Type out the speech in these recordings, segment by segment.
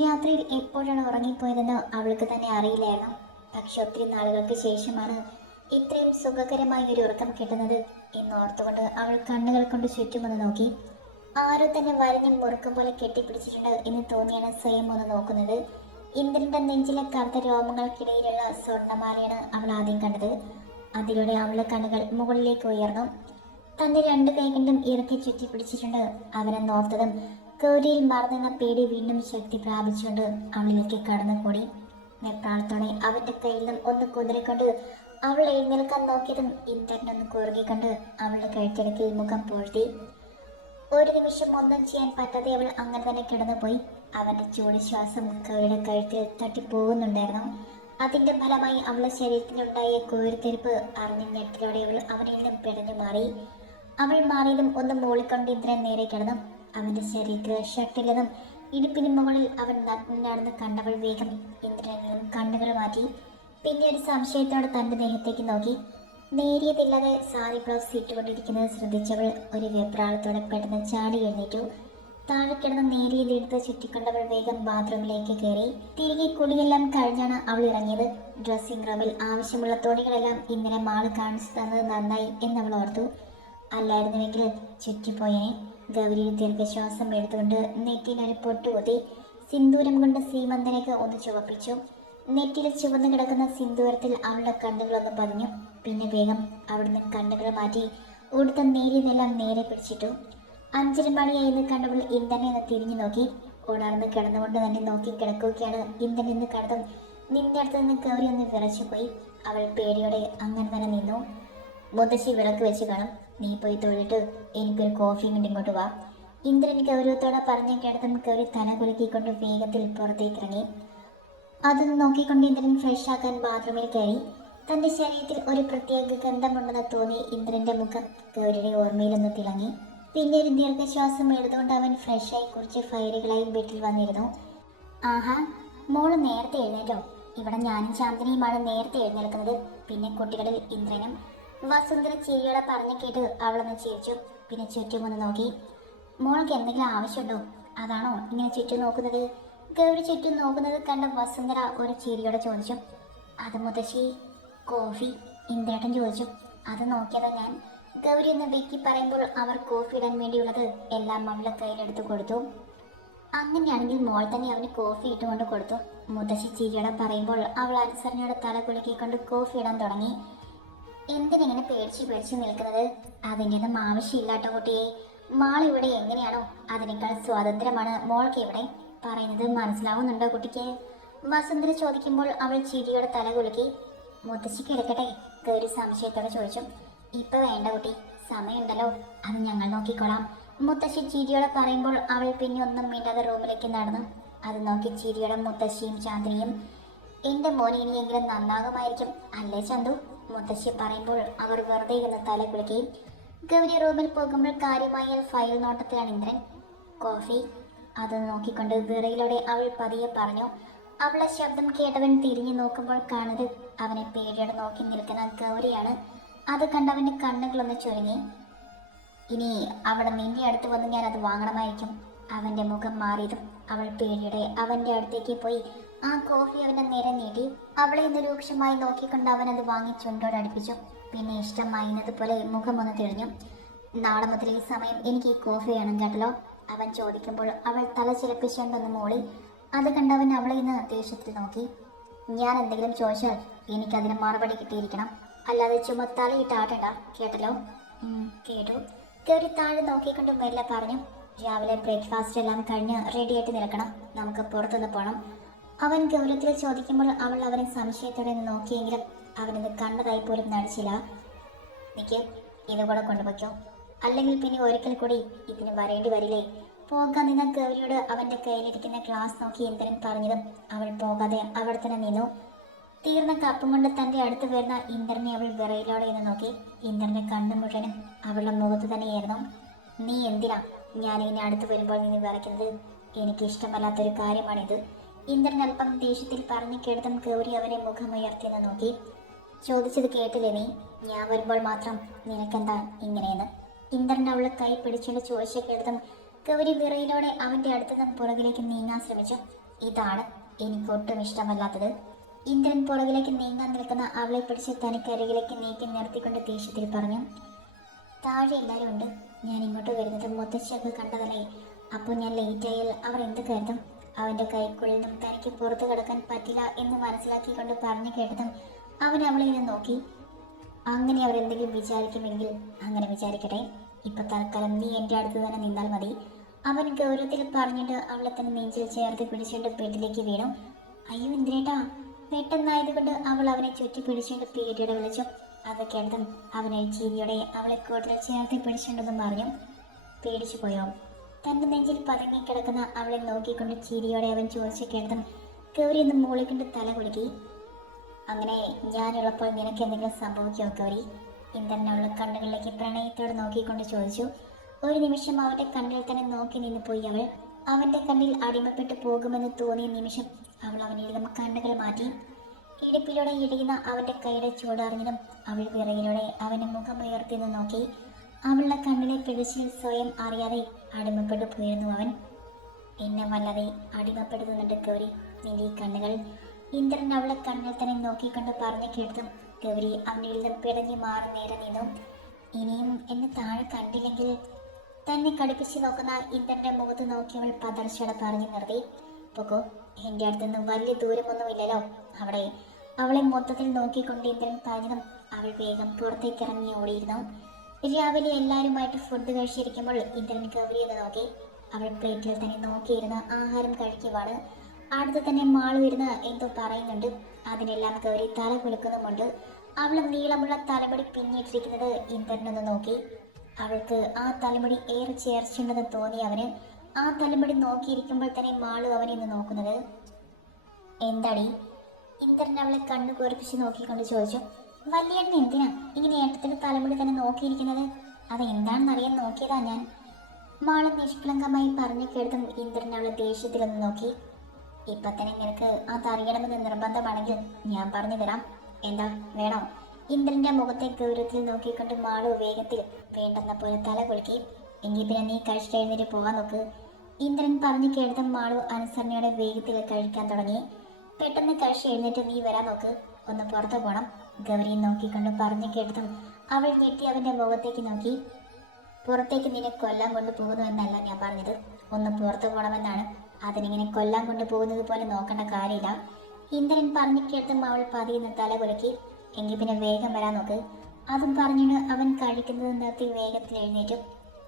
രാത്രിയിൽ എപ്പോഴാണ് ഉറങ്ങിപ്പോയതെന്ന് അവൾക്ക് തന്നെ അറിയില്ലായിരുന്നു. പക്ഷെ ഒത്തിരി നാളുകൾക്ക് ശേഷമാണ് ഇത്രയും സുഖകരമായ ഒരു ഉറക്കം കിട്ടുന്നത് എന്ന് ഓർത്തുകൊണ്ട് അവൾ കണ്ണുകൾ കൊണ്ട് ചുറ്റുമൊന്ന് നോക്കി. ആരോ തന്നെ വരഞ്ഞും മുറുക്കം പോലെ കെട്ടിപ്പിടിച്ചിട്ടുണ്ട് എന്ന് തോന്നിയാണ് സ്വയം ഒന്ന് നോക്കുന്നത്. ഇന്ദ്രന്റെ നെഞ്ചിലെ കറുത്ത രോമങ്ങൾക്കിടയിലുള്ള സ്വർണമാലയാണ് അവൾ ആദ്യം കണ്ടത്. അതിലൂടെ അവളുടെ കണ്ണുകൾ മുകളിലേക്ക് ഉയർന്നു. തന്റെ രണ്ട് കൈകൊണ്ടും ഇറക്കി ചുറ്റിപ്പിടിച്ചിട്ടുണ്ട്. അവനെ നോർത്തതും ഗൗരിയിൽ മറന്നിരുന്ന പേടി വീണ്ടും ശക്തി പ്രാപിച്ചുകൊണ്ട് അവളിലേക്ക് കടന്നുകൂടി. വെപ്രാളത്തോടെ അവന്റെ കയ്യിൽ നിന്നും ഒന്ന് കുതിരക്കൊണ്ട് അവൾ എഴുന്നേൽക്കാൻ നോക്കിയതും ഇന്ദ്രനൊന്ന് കുറുകിക്കൊണ്ട് അവളുടെ കഴുത്തിടക്കിൽ മുഖം പൂഴ്ത്തി. ഒരു നിമിഷം ഒന്നും ചെയ്യാൻ പറ്റാതെ അവൾ അങ്ങനെ തന്നെ കിടന്നുപോയി. അവന്റെ ചൂട് ശ്വാസം കവിയുടെ കഴുത്തിൽ തട്ടിപ്പോകുന്നുണ്ടായിരുന്നു. അതിന്റെ ഫലമായി അവളുടെ ശരീരത്തിലുണ്ടായ കോരിത്തെരിപ്പ് അറിഞ്ഞ ഞെട്ടിലോടെ അവൾ അവനിൽ നിന്നും പിടഞ്ഞു മാറി. അവൾ മാറിയതും ഒന്ന് മൂളിക്കൊണ്ട് ഇന്ദ്രൻ നേരെ കിടന്നു. അവന്റെ ശരീരത്തിൽ ഷട്ടില്ലെന്നും ഇടുപ്പിന് മുകളിൽ അവൻ നഗ്നാണെന്ന് കണ്ടവൾ വേഗം ഇന്ദ്രനിലും കണ്ണുകൾ മാറ്റി. പിന്നെ ഒരു സംശയത്തോടെ തന്റെ ദേഹത്തേക്ക് നോക്കി. നേരിയതില്ലാതെ സാരി ബ്ലൗസ് ഇട്ടുകൊണ്ടിരിക്കുന്നത് ശ്രദ്ധിച്ചവൾ ഒരു വെപ്രാളത്തോടെ പെട്ടെന്ന് ചാടി എഴുന്നേറ്റു. താഴെ കിടന്ന് നേരിയതെടുത്ത് ചുറ്റിക്കൊണ്ടവൾ വേഗം ബാത്റൂമിലേക്ക് കയറി. തിരികെ കുളിയെല്ലാം കഴിഞ്ഞാണ് അവൾ ഇറങ്ങിയത്. ഡ്രസ്സിംഗ് റൂമിൽ ആവശ്യമുള്ള തുണികളെല്ലാം ഇന്നലെ മാൾ കാണിച്ചു തന്നത് നന്നായി എന്നവൾ ഓർത്തു. അല്ലായിരുന്നുവെങ്കിൽ ചുറ്റിപ്പോയനെ. ഗൗരി ദീർഘശ്വാസം എടുത്തുകൊണ്ട് നെറ്റിയിൽ ഒരു പൊട്ടുകുത്തി സിന്ദൂരം കൊണ്ട് സീമന്തനേക്ക് ഒന്ന് ചുവപ്പിച്ചു. നെറ്റിയിൽ ചുവന്നു കിടക്കുന്ന സിന്ദൂരത്തിൽ അവളുടെ കണ്ണുകളൊന്ന് പതിഞ്ഞു. പിന്നെ വേഗം അവിടുന്ന് കണ്ണുകൾ മാറ്റി ഉടുത്ത നേരിയതെല്ലാം നേരെ പിടിച്ചിട്ടു. അഞ്ചര കണ്ണുകൾ ഇന്ധനെ ഒന്ന് തിരിഞ്ഞു നോക്കി. ഉണർന്ന് കിടന്നുകൊണ്ട് തന്നെ നോക്കി കിടക്കുകയാണ് ഇന്ധൻ എന്ന് കണ്ടതും നിന്റെ അടുത്ത് നിന്ന് കയറി ഒന്ന് വിറച്ചുപോയി. അവൾ പേടിയോടെ അങ്ങനെ തന്നെ നിന്നു. മുത്തശ്ശി വിളക്ക് വെച്ച് കാണും. നീ പോയി തൊഴിട്ട് എനിക്കൊരു കോഫി കൊണ്ട് ഇങ്ങോട്ട് വാ. ഇന്ദ്രൻ ഗൗരവത്തോടെ പറഞ്ഞു കേട്ടതും ഗൗരി തല കുലുക്കിക്കൊണ്ട് വേഗത്തിൽ പുറത്തേക്ക് ഇറങ്ങി. അതൊന്ന് നോക്കിക്കൊണ്ട് ഇന്ദ്രൻ ഫ്രഷ് ആക്കാൻ ബാത്റൂമിൽ കയറി. തന്റെ ശരീരത്തിൽ ഒരു പ്രത്യേക ഗന്ധമുണ്ടെന്ന് തോന്നി ഇന്ദ്രന്റെ മുഖം ഗൗരിയുടെ ഓർമ്മയിലൊന്ന് തിളങ്ങി. പിന്നെ ഒരു ദീർഘശ്വാസം എടുത്തുകൊണ്ട് അവൻ ഫ്രഷായി കുറച്ച് ഫയലുകളായി വീട്ടിൽ വന്നിരുന്നു. ആഹാ മോൾ നേരത്തെ എഴുന്നേറ്റോ? ഇവിടെ ഞാനും ശാന്തിനിയുമാണ് നേരത്തെ എഴുന്നേൽക്കുന്നത്. പിന്നെ കുട്ടികളിൽ ഇന്ദ്രനും വസുന്ധര ചിരിയോടെ പറഞ്ഞു കേട്ട് അവളൊന്ന് ചിരിച്ചു. പിന്നെ ചുറ്റും ഒന്ന് നോക്കി. മോൾക്ക് എന്തെങ്കിലും ആവശ്യമുണ്ടോ? അതാണോ ഇങ്ങനെ ചുറ്റും നോക്കുന്നത്? ഗൗരി ചുറ്റും നോക്കുന്നത് കണ്ട വസുന്ധര ഒരു ചിരിയോടെ ചോദിച്ചു. അത് മുത്തശ്ശി കോഫി? ഇന്ദ്രേട്ടൻ ചോദിച്ചു. അത് നോക്കിയത് ഞാൻ. ഗൗരി എന്ന് വെക്കി പറയുമ്പോൾ അവർ കോഫി ഇടാൻ വേണ്ടിയുള്ളത് എല്ലാം അവളുടെ കയ്യിലെടുത്ത് കൊടുത്തു. അങ്ങനെയാണെങ്കിൽ മോൾ തന്നെ അവന് കോഫി ഇട്ടുകൊണ്ട് കൊടുത്തു. മുത്തശ്ശി ചിരിയോടെ പറയുമ്പോൾ അവൾ അനുസരണയോടെ തല കുലുക്കിക്കൊണ്ട് കോഫി ഇടാൻ തുടങ്ങി. എന്തിനിങ്ങനെ പേടിച്ച് പേടിച്ച് നിൽക്കുന്നത്? അതിന്റെ ഒന്നും ആവശ്യമില്ലാട്ടോ കുട്ടിയെ മാൾ ഇവിടെ എങ്ങനെയാണോ അതിനേക്കാൾ സ്വാതന്ത്ര്യമാണ് മോൾക്ക് ഇവിടെ പറയുന്നത് മനസ്സിലാവുന്നുണ്ടോ കുട്ടിക്ക്? വസുന്ധര ചോദിക്കുമ്പോൾ അവൾ ചിരിയോടെ തല കുലുക്കി. മുത്തശ്ശിക്ക് എടുക്കട്ടെ? ഗൗരി സംശയത്തോടെ ചോദിച്ചു. ഇപ്പൊ വേണ്ട കുട്ടി സമയമുണ്ടല്ലോ. അത് ഞങ്ങൾ നോക്കിക്കോളാം. മുത്തശ്ശി ചിരിയോടെ പറയുമ്പോൾ അവൾ പിന്നെ ഒന്നും മിണ്ടാതെ റൂമിലേക്ക് നടന്നു. അത് നോക്കി ചിരിയോടെ മുത്തശ്ശിയും ചാന്ദ്രിയും എന്റെ മോനെ ഇനിയെങ്കിലും നന്നാകുമായിരിക്കും. അല്ലേ ചന്തു? മുത്തശ്ശി പറയുമ്പോൾ അവർ വെറുതെ ഇരുന്ന് തല കുളിക്കുകയും ഗൗരി റൂമിൽ പോകുമ്പോൾ കാര്യമായ ഫയൽ നോട്ടത്തിലാണ് ഇന്ദ്രൻ. കോഫി. അത് നോക്കിക്കൊണ്ട് വിറയിലൂടെ അവൾ പതിയെ പറഞ്ഞു അവളെ ശബ്ദം കേട്ടവൻ തിരിഞ്ഞു നോക്കുമ്പോൾ കാണുന്നത് അവനെ പേടിയോടെ നോക്കി നിൽക്കുന്ന ഗൗരിയാണ്. അത് കണ്ടവന്റെ കണ്ണുകളൊന്ന് ചുരുങ്ങി ഇനി അവിടെ നിന്റെ അടുത്ത് വന്ന് ഞാൻ അത് വാങ്ങണമായിരിക്കും. അവന്റെ മുഖം മാറിയതും അവൾ പേടിയുടെ അവന്റെ അടുത്തേക്ക് പോയി ആ കോഫി അവന്റെ നേരെ നീട്ടി അവളെ നിരൂക്ഷമായി നോക്കിക്കൊണ്ട് അവൻ അത് വാങ്ങി ചുണ്ടോട് അടുപ്പിച്ചു. പിന്നെ ഇഷ്ടമായതുപോലെ മുഖം ഒന്ന് തെളിഞ്ഞു നാളെ മുതൽ ഈ സമയം എനിക്ക് ഈ കോഫി വേണം കേട്ടല്ലോ അവൻ ചോദിക്കുമ്പോൾ അവൾ തല ചിലപ്പിച്ചുകൊണ്ടൊന്ന് മോളി. അത് കണ്ടവൻ അവളെ ഇന്ന് ദേഷ്യത്തിൽ നോക്കി. ഞാൻ എന്തെങ്കിലും ചോദിച്ചാൽ എനിക്കതിന് മറുപടി കിട്ടിയിരിക്കണം. അല്ലാതെ ചുമ തലയിട്ട് ആട്ടണ്ട കേട്ടല്ലോ? കേട്ടു. കയറി താഴെ നോക്കിക്കൊണ്ട് മെല്ലെ പറഞ്ഞു. രാവിലെ ബ്രേക്ക്ഫാസ്റ്റ് എല്ലാം കഴിഞ്ഞ് റെഡിയായിട്ട് നിൽക്കണം. നമുക്ക് പുറത്തുനിന്ന് പോകണം അവൻ ഗൗരവത്തിൽ ചോദിക്കുമ്പോൾ അവൾ അവനെ സംശയത്തോടെ നോക്കിയെങ്കിലും അവനത് കണ്ടതായി പോലും നടിച്ചില്ല. നിക്ക് ഇതുകൂടെ കൊണ്ടുപോയ്ക്കോ. അല്ലെങ്കിൽ പിന്നെ ഒരിക്കൽ കൂടി ഇതിന് വരേണ്ടി വരില്ലേ? പോകാൻ നിന്ന ഗൗരിയോട് അവന്റെ കയ്യിലിരിക്കുന്ന ഗ്ലാസ് നോക്കി ഇന്ദ്രൻ പറഞ്ഞതും അവൾ പോകാതെ അവിടെ തന്നെ നിന്നു. തീർന്ന കപ്പും കൊണ്ട് തന്റെ അടുത്ത് വരുന്ന ഇന്ദ്രനെ അവൾ വിറയിലോടെ എന്ന് നോക്കി. ഇന്ദ്രന്റെ കണ്ണു മുഴുവനും അവളുടെ മുഖത്ത് തന്നെയായിരുന്നു. നീ എന്തിനാ? ഞാൻ ഇനി അടുത്ത് വരുമ്പോൾ നീ വിറയ്ക്കുന്നത്? എനിക്ക് ഇഷ്ടമല്ലാത്തൊരു കാര്യമാണിത്. ഇന്ദ്രൻ അല്പം ദേഷ്യത്തിൽ പറഞ്ഞു കേട്ടതും ഗൗരി അവനെ മുഖമുയർത്തിന്ന് നോക്കി. ചോദിച്ചത് കേട്ടില്ലേ നീ? ഞാൻ വരുമ്പോൾ മാത്രം നിനക്കെന്താ ഇങ്ങനെയെന്ന്? ഇന്ദ്രൻ അവളെ കൈ പിടിച്ചുകൊണ്ട് ചോദിച്ച കേട്ടതും ഗൗരി വിറയിലൂടെ അടുത്ത് നിന്ന് പുറകിലേക്ക് നീങ്ങാൻ ശ്രമിച്ചു. ഇതാണ് എനിക്കൊട്ടും ഇഷ്ടമല്ലാത്തത്. ഇന്ദ്രൻ പുറകിലേക്ക് നീങ്ങാൻ നിൽക്കുന്ന അവളെ പിടിച്ച് തനിക്കരികിലേക്ക് നീക്കി നിർത്തിക്കൊണ്ട് ദേഷ്യത്തിൽ പറഞ്ഞു താഴെ എല്ലാവരും ഉണ്ട്. ഞാൻ ഇങ്ങോട്ട് വരുന്നത് മുത്തശ്ശിയൊക്കെ കണ്ടതല്ലേ? അപ്പോൾ ഞാൻ ലേറ്റായാൽ അവർ എന്ത് കരുതും? അവന്റെ കൈക്കുള്ളിൽ നിന്നും തനിക്ക് പുറത്തു കിടക്കാൻ പറ്റില്ല എന്ന് മനസ്സിലാക്കിക്കൊണ്ട് പറഞ്ഞു കേട്ടതും അവൻ അവളെ ഇങ്ങനെ നോക്കി. അങ്ങനെ അവരെന്തെങ്കിലും വിചാരിക്കുമെങ്കിൽ അങ്ങനെ വിചാരിക്കട്ടെ. ഇപ്പൊ തൽക്കാലം നീ എന്റെ അടുത്ത് തന്നെ നിന്നാൽ മതി. അവൻ ഗൗരവത്തിൽ പറഞ്ഞിട്ട് അവളെ തന്നെ നെഞ്ചിൽ ചേർത്ത് പിടിച്ചുകൊണ്ട് ബെഡിലേക്ക് വീണു. അയ്യോ എന്തിനേട്ടാ പെട്ടെന്നായതുകൊണ്ട് അവൾ അവനെ ചുറ്റി പിടിച്ചുകൊണ്ട് പീരിയുടെ വിളിച്ചു. അതൊക്കെ കേട്ടതും അവനെ ചിരിയോടെ അവളെ കൂടുതൽ ചേർത്ത് പിടിച്ചുകൊണ്ടെന്നും പറഞ്ഞു പേടിച്ചു പോയോ? തന്റെ നെഞ്ചിൽ പതുങ്ങിക്കിടക്കുന്ന അവളെ നോക്കിക്കൊണ്ട് ചിരിയോടെ അവൻ ചോദിച്ച കേട്ടതും ഗൗരി ഒന്ന് മൂളിക്കൊണ്ട് തല കുലുക്കി. അങ്ങനെ ഞാനുള്ളപ്പോൾ നിനക്ക് എന്തെങ്കിലും സംഭവിക്കുമോ ഗൗരി? ഇന്ദ്രൻ അവളുടെ കണ്ണുകളിലേക്ക് പ്രണയത്തോടെ നോക്കിക്കൊണ്ട് ചോദിച്ചു. ഒരു നിമിഷം അവന്റെ കണ്ണിൽ തന്നെ നോക്കി നിന്ന് പോയി അവൾ. അവന്റെ കണ്ണിൽ അടിമപ്പെട്ടു പോകുമെന്ന് തോന്നിയ നിമിഷം അവൾ അവനിൽ നിന്നും കണ്ണുകൾ മാറ്റി. ഇടുപ്പിലൂടെ ഇടിയുന്ന അവന്റെ കൈയുടെ ചൂടറിഞ്ഞതും അവൾ വിറകിലൂടെ അവന്റെ മുഖം ഉയർത്തി നിന്ന് നോക്കി. അവളുടെ കണ്ണിലെ പിഴച്ചിൽ സ്വയം അറിയാതെ അടിമപ്പെട്ടു പോയിരുന്നു അവൻ. എന്നെ വല്ലാതെ അടിമപ്പെടുത്തുന്നുണ്ട് ഗൗരി. നിന്റെ ഈ കണ്ണുകൾ. ഇന്ദ്രൻ അവളെ കണ്ണിൽ തന്നെ നോക്കിക്കൊണ്ട് പറഞ്ഞു കേട്ടതും ഗൗരി അവനിൽ നിന്നും പിടഞ്ഞു മാറി നേരെ നിന്നു. ഇനിയും എന്നെ താഴെ കണ്ടില്ലെങ്കിൽ തന്നെ കടുപ്പിച്ച് നോക്കുന്ന ഇന്ദ്രന്റെ മുഖത്ത് നോക്കി അവൾ പതർച്ചയോടെ പറഞ്ഞു നിർത്തി. പൊക്കോ എന്റെ അടുത്തുനിന്ന് വലിയ ദൂരമൊന്നുമില്ലല്ലോ. അവിടെ അവളെ മൊത്തത്തിൽ നോക്കിക്കൊണ്ട് ഇന്ദ്രൻ പറഞ്ഞതും അവൾ വേഗം പുറത്തേക്ക് ഇറങ്ങി ഓടിയിരുന്നു. രാവിലെ എല്ലാവരുമായിട്ട് ഫുഡ് കഴിച്ചിരിക്കുമ്പോൾ ഇന്ദ്രൻ ഗൗരിയത് നോക്കി. അവൾ പ്ലേറ്റിൽ തന്നെ നോക്കിയിരുന്ന് ആഹാരം കഴിക്കുവാണ്. അടുത്ത് തന്നെ മാൾ വരുന്ന എന്തോ പറയുന്നുണ്ട്. അതിനെല്ലാം ഗൗരി തല കുലുക്കുന്നുമുണ്ട്. അവൾ നീളമുള്ള തലമുടി പിന്നിട്ടിരിക്കുന്നത് ഇന്ദ്രനൊന്ന് നോക്കി. അവൾക്ക് ആ തലമുടി ഏറെ ചേർച്ചുണ്ടെന്ന് തോന്നി അവന്. ആ തലമുടി നോക്കിയിരിക്കുമ്പോൾ തന്നെ മാളു അവനെ നോക്കുന്നത്. എന്താടി? ഇന്ദ്രൻ അവളെ കണ്ണു കുറിപ്പിച്ച് നോക്കിക്കൊണ്ട് ചോദിച്ചു. വലിയേട്ടൻ എന്തിനാ ഇങ്ങനെ ഏട്ടത്തിന്റെ തലമുടി തന്നെ നോക്കിയിരിക്കുന്നത്? അത് എന്താണെന്നറിയാൻ നോക്കിയതാ ഞാൻ. മാൾ നിഷ്കളങ്കമായി പറഞ്ഞു കേട്ടതും ഇന്ദ്രൻ അവളെ ദേഷ്യത്തിലൊന്ന് നോക്കി. ഇപ്പൊ തന്നെ നിനക്ക് അതറിയണമെന്ന് നിർബന്ധമാണെങ്കിൽ ഞാൻ പറഞ്ഞു തരാം. എന്താ വേണോ? ഇന്ദ്രന്റെ മുഖത്തെ ഗൗരവത്തിൽ നോക്കിക്കൊണ്ട് മാളു വേഗത്തിൽ വേണ്ടെന്ന പോലെ തല കുലുക്കി. എങ്കിൽ പിന്നെ നീ കഴിച്ചിട്ട് എഴുന്നേറ്റ് പോകാൻ നോക്ക്. ഇന്ദ്രൻ പറഞ്ഞു കേട്ടതും മാളു അനുസരണയുടെ വേഗത്തിൽ കഴിക്കാൻ തുടങ്ങി. പെട്ടെന്ന് കഴിച്ച് എഴുന്നേറ്റ് നീ വരാൻ നോക്ക്. ഒന്ന് പുറത്തു പോകണം ഗൗരി നോക്കിക്കൊണ്ട് പറഞ്ഞു കേട്ടതും അവൾ ഞെട്ടി അവന്റെ മുഖത്തേക്ക് നോക്കി. പുറത്തേക്ക് നിന്നെ കൊല്ലാൻ കൊണ്ടുപോകുന്നു എന്നല്ല ഞാൻ പറഞ്ഞത്. ഒന്ന് പുറത്തു പോകണമെന്നാണ് അതിനിങ്ങനെ കൊല്ലാൻ കൊണ്ടുപോകുന്നത് പോലെ നോക്കേണ്ട കാര്യമില്ല. ഇന്ദ്രൻ പറഞ്ഞു കേട്ടും അവൾ പതിയുന്ന തല കുലുക്കി. എങ്കിൽ പിന്നെ വേഗം വരാൻ നോക്ക്. അതും പറഞ്ഞിട്ട് അവൻ കഴിക്കുന്നത് നിർത്തി വേഗത്തിൽ എഴുന്നേറ്റു.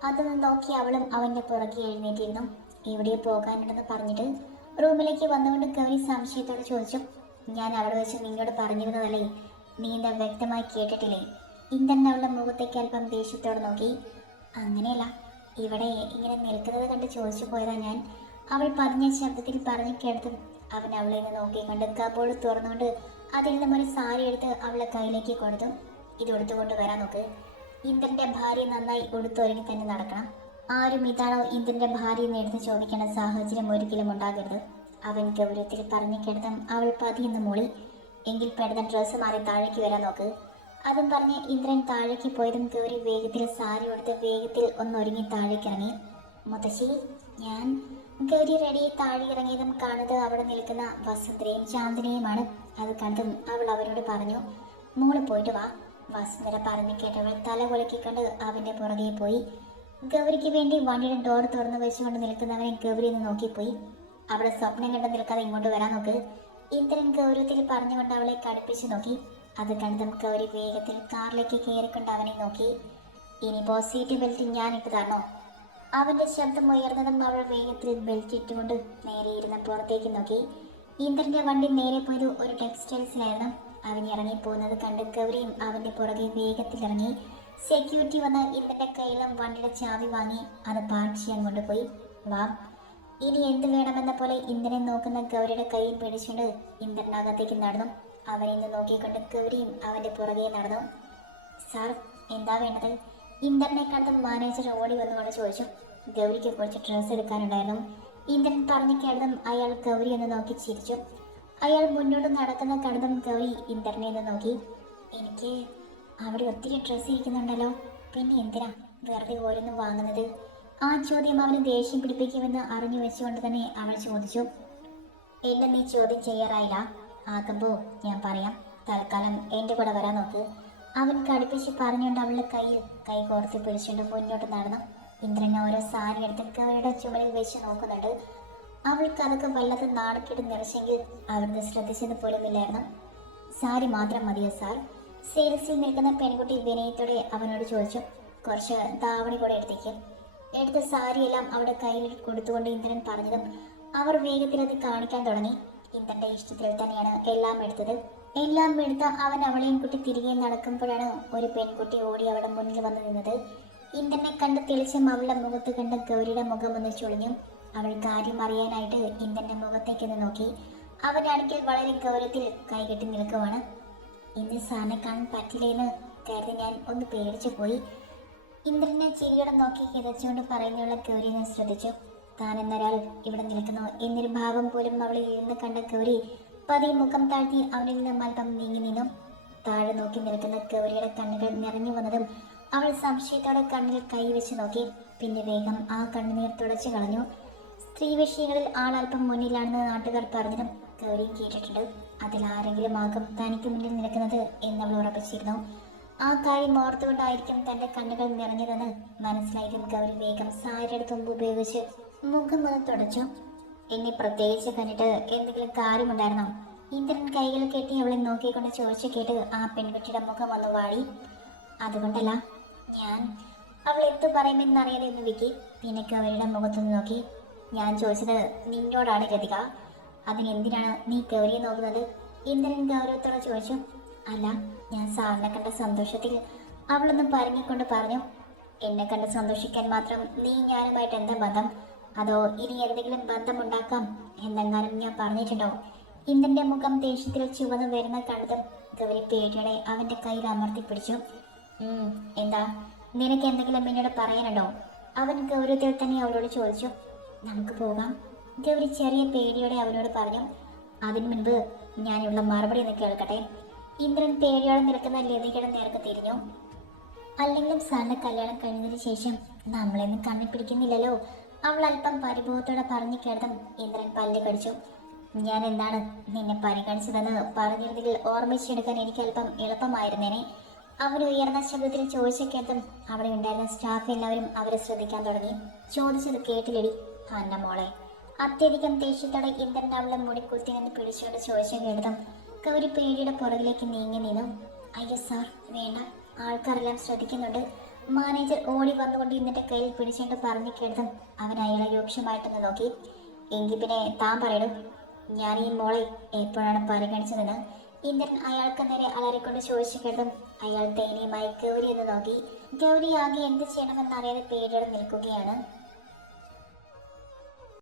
അതൊന്ന് നോക്കി അവളും അവന്റെ പുറകെ എഴുന്നേറ്റിരുന്നു. ഇവിടെ പോകാനുണ്ടെന്ന് പറഞ്ഞിട്ട്? റൂമിലേക്ക് വന്നുകൊണ്ട് ഗൗരി സംശയത്തോടെ ചോദിച്ചു. ഞാൻ അവിടെ വെച്ച് നിന്നോട് പറഞ്ഞിരുന്നതല്ലേ? നീ വ്യക്തമായി കേട്ടിട്ടില്ലേ? ഇന്ദ്രൻ അവളുടെ മുഖത്തേക്ക് അല്പം ദേഷ്യത്തോടെ നോക്കി. അങ്ങനെയല്ല ഇവിടെ ഇങ്ങനെ നിൽക്കുന്നത് കണ്ട് ചോദിച്ചു പോയതാ ഞാൻ. അവൾ പറഞ്ഞ ശബ്ദത്തിൽ പറഞ്ഞു കേട്ടതും അവൻ അവളെ നിന്ന് നോക്കിക്കൊണ്ട് കബോർഡ് തുറന്നുകൊണ്ട് അതിൽ നിന്നും ഒരു സാരി എടുത്ത് അവളെ കയ്യിലേക്ക് കൊടുത്തു. ഇത് എടുത്തുകൊണ്ട് വരാൻ നോക്ക്. ഇന്ദ്രന്റെ ഭാര്യ നന്നായി ഉടുത്തൊരുങ്ങി തന്നെ നടക്കണം. ആരും ഇതാണോ ഇന്ദ്രന്റെ ഭാര്യ എന്ന് എടുത്ത് ചോദിക്കേണ്ട സാഹചര്യം ഒരിക്കലും ഉണ്ടാകരുത്. അവൻ ഗൗരവത്തിൽ പറഞ്ഞു കേട്ടതും അവൾ പതിയെന്ന് മൂളി. എങ്കിൽ പെടുന്ന ഡ്രസ്സ് മാറി താഴേക്ക് വരാൻ നോക്ക്. അതും പറഞ്ഞ് ഇന്ദ്രൻ താഴേക്ക് പോയതും ഗൗരി വേഗത്തിൽ സാരി കൊടുത്ത് വേഗത്തിൽ ഒന്നൊരുങ്ങി താഴേക്ക് ഇറങ്ങി മുത്തശ്ശി ഞാൻ ഗൗരി റെഡി താഴെ ഇറങ്ങിയതും കാണുന്നത് അവിടെ നിൽക്കുന്ന വസുന്ധരയും ശാന്തിനിയുമാണ്. അത് കണ്ടും അവൾ അവരോട് പറഞ്ഞു മോൾ പോയിട്ട് വാ. വസുന്ധര പറഞ്ഞു കേട്ടവൾ തല കുലുക്കിക്കൊണ്ട് അവന്റെ പുറകെ പോയി. ഗൗരിക്ക് വേണ്ടി വണ്ടിയുടെ ഡോർ തുറന്നു വെച്ചുകൊണ്ട് നിൽക്കുന്നവനെ ഗൗരി എന്ന് നോക്കിപ്പോയി. അവളെ സ്വപ്നം കണ്ട് നിൽക്കാതെ ഇങ്ങോട്ട് വരാൻ നോക്ക്. ഇന്ദ്രൻ ഗൗരവത്തിൽ പറഞ്ഞുകൊണ്ട് അവളെ കടുപ്പിച്ചു നോക്കി. അത് കണ്ടതും ഗൗരി വേഗത്തിൽ കാറിലേക്ക് കയറിക്കൊണ്ട് അവനെ നോക്കി. ഇനിയിപ്പോ സീറ്റ് ബെൽറ്റ് ഞാൻ ഇട്ടതാണോ? അവന്റെ ശബ്ദം ഉയർന്നതും അവൾ വേഗത്തിൽ ബെൽറ്റ് ഇട്ടുകൊണ്ട് നേരെ ഇരുന്ന് പുറത്തേക്ക് നോക്കി. ഇന്ദ്രന്റെ വണ്ടി നേരെ പോയത് ഒരു ടെക്സ്റ്റൈൽസിലായിരുന്നു. അവൻ ഇറങ്ങി പോകുന്നത് കണ്ട് ഗൗരിയും അവന്റെ പുറകെ വേഗത്തിൽ ഇറങ്ങി. സെക്യൂരിറ്റി വന്ന് ഇന്ദ്രന്റെ കയ്യിലും വണ്ടിയുടെ ചാവി വാങ്ങി. അത് പാർക്ക് ചെയ്യാൻ കൊണ്ടുപോയി. വാ ഇനി എന്ത് വേണമെന്ന പോലെ ഇന്ദ്രനെ നോക്കുന്ന ഗൗരിയുടെ കൈ പിടിച്ചുകൊണ്ട് ഇന്ദ്രനകത്തേക്ക് നടന്നു. അവൻ ഇന്ന് നോക്കിക്കൊണ്ട് ഗൗരിയും അവന്റെ പുറകെ നടന്നു. സാർ എന്താ വേണ്ടത്? ഇന്ദ്രനെ കണ്ടതും മാനേജർ ഓടി വന്നുകൊണ്ട് ചോദിച്ചു. ഗൗരിക്ക് കുറച്ച് ഡ്രസ്സ് എടുക്കാനുണ്ടായിരുന്നു. ഇന്ദ്രൻ പറഞ്ഞു കേട്ടതും അയാൾ ഗൗരി എന്ന് നോക്കി ചിരിച്ചു. അയാൾ മുന്നോട്ട് നടക്കുന്ന കണ്ടതും ഗൗരി ഇന്ദ്രനെ എന്ന് നോക്കി. എനിക്ക് അവിടെ ഒത്തിരി ഡ്രസ്സ് ഇരിക്കുന്നുണ്ടല്ലോ. പിന്നെ എന്തിനാ വെറുതെ ഓരോന്നും വാങ്ങുന്നത്? ആ ചോദ്യം അവന് ദേഷ്യം പിടിപ്പിക്കുമെന്ന് അറിഞ്ഞു വെച്ചുകൊണ്ട് തന്നെ അവൾ ചോദിച്ചു എന്നെ നീ ചോദ്യം ചെയ്യാറായില്ല? ആകുമ്പോ ഞാൻ പറയാം. തൽക്കാലം എന്റെ കൂടെ വരാൻ നോക്ക്. അവൻ കടുപ്പിച്ച് പറഞ്ഞുകൊണ്ട് അവളുടെ കയ്യിൽ കൈ കോർത്തി പിടിച്ചുകൊണ്ട് മുന്നോട്ട് നടന്നു. ഇന്ദ്രൻ ഓരോ സാരി എടുത്ത് കവരുടെ ചുമലിൽ വെച്ച് നോക്കുന്നുണ്ട്. അവൾക്ക് അതൊക്കെ വല്ലാത്ത നാണക്കേട് നിറച്ചെങ്കിൽ അവിടുന്ന് ശ്രദ്ധിച്ചത് പോലുമില്ലായിരുന്നു സാരി മാത്രം മതിയോ സാർ? സെയിൽസിൽ നിൽക്കുന്ന പെൺകുട്ടി വിനയത്തോടെ അവനോട് ചോദിച്ചു കുറച്ച് ദാവണി കൂടെ എടുത്തേക്ക്. എടുത്ത സാരിയെല്ലാം അവിടെ കയ്യിൽ കൊടുത്തുകൊണ്ട് ഇന്ദ്രൻ പറഞ്ഞതും അവർ വേഗത്തിൽ അത് കാണിക്കാൻ തുടങ്ങി. ഇന്ദ്രന്റെ ഇഷ്ടത്തിൽ തന്നെയാണ് എല്ലാം എടുത്തത്. എല്ലാം എടുത്ത അവൻ അവളെയും കുട്ടി തിരികെ നടക്കുമ്പോഴാണ് ഒരു പെൺകുട്ടി ഓടി അവളുടെ മുന്നിൽ വന്നു നിന്നത്. ഇന്ദ്രനെ കണ്ട് തെളിച്ചം അവളുടെ മുഖത്ത് കണ്ട് ഗൗരിയുടെ മുഖം ഒന്ന് ചുളിഞ്ഞു. അവൾ കാര്യം അറിയാനായിട്ട് ഇന്ദ്രന്റെ മുഖത്തേക്കൊന്ന് നോക്കി. അവനാണെങ്കിൽ വളരെ ഗൗരവത്തിൽ കൈകെട്ടി നിൽക്കുവാണ്. ഇന്ന് സാറിനെ കാണാൻ പറ്റില്ലെന്ന് കരുതി ഞാൻ ഒന്ന് പേടിച്ചു പോയി. ഇന്ദ്രനെ ചിരിയോടെ നോക്കി കിതച്ചുകൊണ്ട് പറയുന്നുള്ള ഗൗരി ഞാൻ ശ്രദ്ധിച്ചു. താൻ എന്നൊരാൾ ഇവിടെ നിൽക്കുന്നു. എന്നൊരു ഭാവം പോലും അവളിൽ ഇരുന്ന് കണ്ട ഗൗരി പതിയെ മുഖം താഴ്ത്തി അവനിൽ നിന്നും അല്പം നീങ്ങി നിന്നു. താഴെ നോക്കി നിൽക്കുന്ന ഗൗരിയുടെ കണ്ണുകൾ നിറഞ്ഞു വന്നതും അവൾ സംശയത്തോടെ കണ്ണിൽ കൈവച്ച് നോക്കി. പിന്നെ വേഗം ആ കണ്ണുനീർ തുടച്ചു കളഞ്ഞു. സ്ത്രീ വിഷയങ്ങളിൽ ആളല്പം മുന്നിലാണെന്ന് നാട്ടുകാർ പറഞ്ഞതും ഗൗരി കേട്ടിട്ടുണ്ട്. അതിൽ ആരെങ്കിലും ആകും തനിക്ക് മുന്നിൽ നിൽക്കുന്നത് എന്നവൾ ഉറപ്പിച്ചിരുന്നു. ആ കാര്യം ഓർത്തുകൊണ്ടായിരിക്കും തന്റെ കണ്ണുകൾ നിറഞ്ഞതെന്ന് മനസ്സിലായി ഗൗരി വേഗം സാരിയുടെ തുമ്പ് ഉപയോഗിച്ച് മുഖം മുഖം തുടച്ചു. എന്നെ പ്രത്യേകിച്ച് കണ്ടിട്ട് എന്തെങ്കിലും കാര്യമുണ്ടായിരുന്നോ? ഇന്ദ്രൻ കൈകൾ കെട്ടി അവളെ നോക്കിക്കൊണ്ട് ചോദിച്ചു കേട്ട് ആ പെൺകുട്ടിയുടെ മുഖം ഒന്ന് വാടി. അതുകൊണ്ടല്ല ഞാൻ അവൾ എന്തു പറയുമെന്നറിയാതെ ഒന്ന് വിക്കി. പിന്നെ അവരുടെ മുഖത്തൊന്ന് നോക്കി. ഞാൻ ചോദിച്ചത് നിന്നോടാണ് ഗതിക. അതിനെന്തിനാണ് നീ ഗൗരിയെ നോക്കുന്നത്? ഇന്ദ്രൻ ഗൗരവത്തോടെ ചോദിച്ചു. അല്ല ഞാൻ സാറിനെ കണ്ട സന്തോഷത്തിൽ അവളൊന്നും പറഞ്ഞിക്കൊണ്ട് പറഞ്ഞു എന്നെ കണ്ട് സന്തോഷിക്കാൻ മാത്രം നീ ഞാനുമായിട്ട് എന്താ ബന്ധം? അതോ ഇനി എന്തെങ്കിലും ബന്ധമുണ്ടാക്കാം? എന്നെങ്ങാനും ഞാൻ പറഞ്ഞിട്ടുണ്ടോ? ഇന്ദ്രന്റെ മുഖം ദേഷ്യത്തിൽ ചുവന്നു വരുന്ന കണ്ടതും ഗൗരി പേടിയോടെ അവന്റെ കയ്യിൽ അമർത്തി പിടിച്ചു. "ഉം, എന്താ? നിനക്ക് എന്തെങ്കിലും എന്നോട് പറയാനുണ്ടോ? അവൻ ഗൗരവത്തിൽ തന്നെ അവളോട് ചോദിച്ചു. നമുക്ക് പോകാം. ഗൗരി ചെറിയ പേടിയോടെ അവനോട് പറഞ്ഞു അതിനു മുൻപ് ഞാനുള്ള മറുപടി ഒന്ന് കേൾക്കട്ടെ. ഇന്ദ്രൻ പേടിയോടെ നിൽക്കുന്ന ലതികയുടെ നേർക്ക് തിരിഞ്ഞു. അല്ലെങ്കിലും സാറിന്റെ കല്യാണം കഴിഞ്ഞതിന് ശേഷം നമ്മളെന്നും കണ്ണി പിടിക്കുന്നില്ലല്ലോ അവൾ അല്പം പരിഭവത്തോടെ പറഞ്ഞു കേട്ടതും ഇന്ദ്രൻ പല്ല് കടിച്ചു. ഞാൻ എന്താണ് നിന്നെ പരിഗണിച്ചതെന്ന് പറഞ്ഞിരുന്നെങ്കിൽ ഓർമ്മിച്ചെടുക്കാൻ എനിക്ക് അല്പം എളുപ്പമായിരുന്നേനെ. അവൻ ഉയർന്ന ശബ്ദത്തിൽ ചോദിച്ച കേട്ടും അവിടെ ഉണ്ടായിരുന്ന സ്റ്റാഫ് എല്ലാവരും അവരെ ശ്രദ്ധിക്കാൻ തുടങ്ങി. ചോദിച്ചത് കേട്ടില്ലടി അന്ന മോളെ. അത്യധികം ദേഷ്യത്തോടെ ഇന്ദ്രൻ അവളെ മുടിക്കുത്തി നിന്ന് പിടിച്ചുകൊണ്ട് ചോദിച്ച കേട്ടതും ഗൗരി പേടിയുടെ പുറകിലേക്ക് നീങ്ങി നിന്നു. അയ്യോ സാർ വേണ്ട. ആൾക്കാരെല്ലാം ശ്രദ്ധിക്കുന്നുണ്ട്. മാനേജർ ഓടി വന്നുകൊണ്ട് ഇന്നിട്ട് കയ്യിൽ പിടിച്ചുകൊണ്ട് പറഞ്ഞു കേട്ടതും അവൻ അയാളെ രൂക്ഷമായിട്ടൊന്ന് നോക്കി. എങ്കിൽ പിന്നെ താൻ പറയണു ഞാൻ ഈ മോളെ എപ്പോഴാണ് പരിഗണിച്ചതെന്ന്? ഇന്ദ്രൻ അയാൾക്ക് നേരെ അലറിക്കൊണ്ട് ചോദിച്ചു കേട്ടതും അയാൾ ദയനീയമായി ഗൗരി എന്ന് നോക്കി. ഗൗരി ആകെ എന്ത് ചെയ്യണമെന്നറിയാതെ പേടിയോടെ നിൽക്കുകയാണ്.